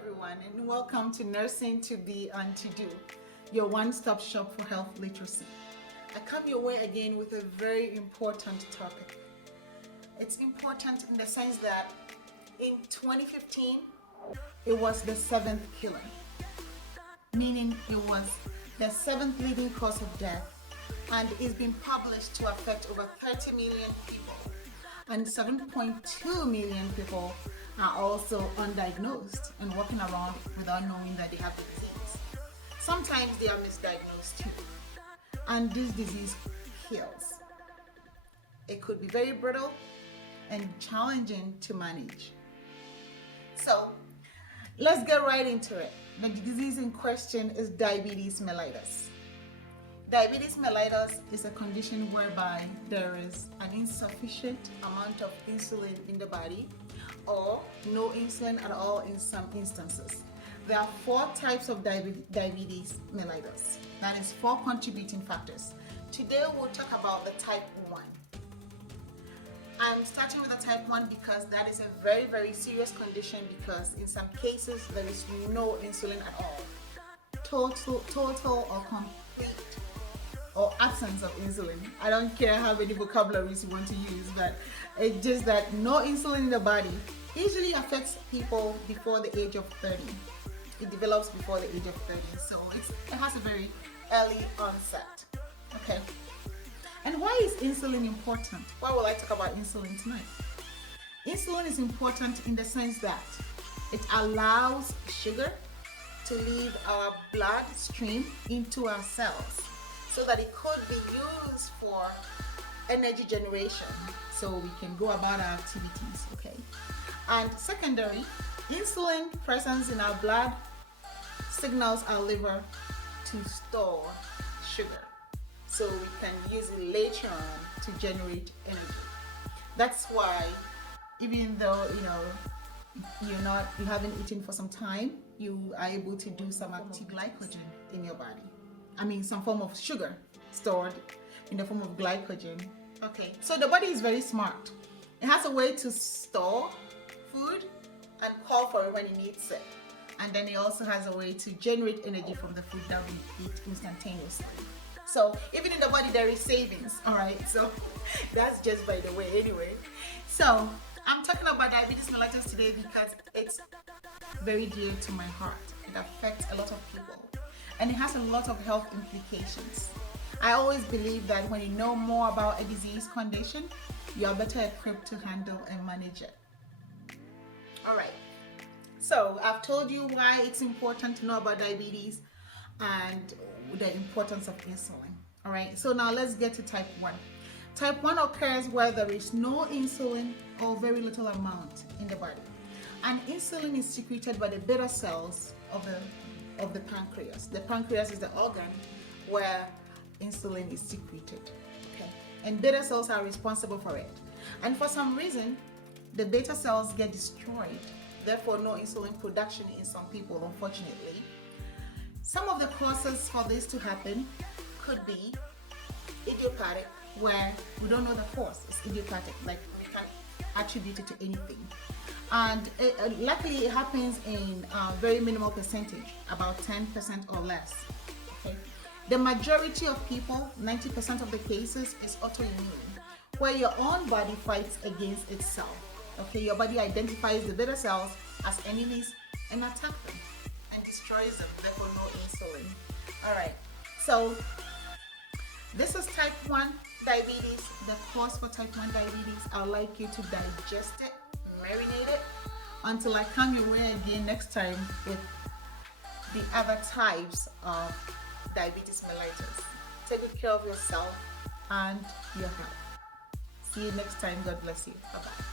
everyone, and welcome to Nursing to Be and to Do, your one-stop shop for health literacy. I come your way again with a very important topic. It's important in the sense that in 2015, it was the seventh killing, meaning it was the seventh leading cause of death, and it's been published to affect over 30 million people, and 7.2 million people are also undiagnosed and walking around without knowing that they have the disease. Sometimes they are misdiagnosed too, and this disease kills. It could be very brittle and challenging to manage. So let's get right into it. The disease in question is diabetes mellitus. Diabetes mellitus is a condition whereby there is an insufficient amount of insulin in the body or no insulin at all in some instances. There are 4 types of diabetes mellitus. That is 4 contributing factors. Today we'll talk about the type 1. I'm starting with the type 1 because that is a very, very serious condition, because in some cases there is no insulin at all. Total or complete or absence of insulin. I don't care how many vocabularies you want to use, but it's just that no insulin in the body usually affects people before the age of 30. It develops before the age of 30, so it has a very early onset. Okay. And why is insulin important? Why will I talk about insulin tonight? Insulin is important in the sense that it allows sugar to leave our bloodstream into our cells so that it could be used for energy generation so we can go about our activities, okay? And secondary, insulin presence in our blood signals our liver to store sugar, so we can use it later on to generate energy. That's why, even though you haven't eaten for some time, you are able to do some active glycogen in your body. I mean, some form of sugar stored in the form of glycogen. Okay, so the body is very smart. It has a way to store food and call for it when it needs it. And then it also has a way to generate energy from the food that we eat instantaneously. So even in the body there is savings, all right? So that's just by the way anyway. So I'm talking about diabetes mellitus today because it's very dear to my heart. It affects a lot of people and it has a lot of health implications. I always believe that when you know more about a disease condition, you are better equipped to handle and manage it. All right. So I've told you why it's important to know about diabetes and the importance of insulin. All right, so now let's get to type 1. Type 1 occurs where there is no insulin or very little amount in the body. And insulin is secreted by the beta cells of the pancreas. The pancreas is the organ where insulin is secreted. Okay, and beta cells are responsible for it. And for some reason, the beta cells get destroyed. Therefore, no insulin production in some people, unfortunately. Some of the causes for this to happen could be idiopathic, where we don't know the cause. It's idiopathic, like we can't attribute it to anything. And luckily it happens in very minimal percentage, about 10% or less. Okay. The majority of people, 90% of the cases, is autoimmune, where your own body fights against itself. Okay, your body identifies the beta cells as enemies and attack them and destroys them, therefore no insulin. All right, so this is type 1 diabetes. The cause for type 1 diabetes, I'd like you to digest it, marinate it, until I come your way again next time with the other types of diabetes mellitus. Take good care of yourself and your health. See you next time. God bless you. Bye-bye.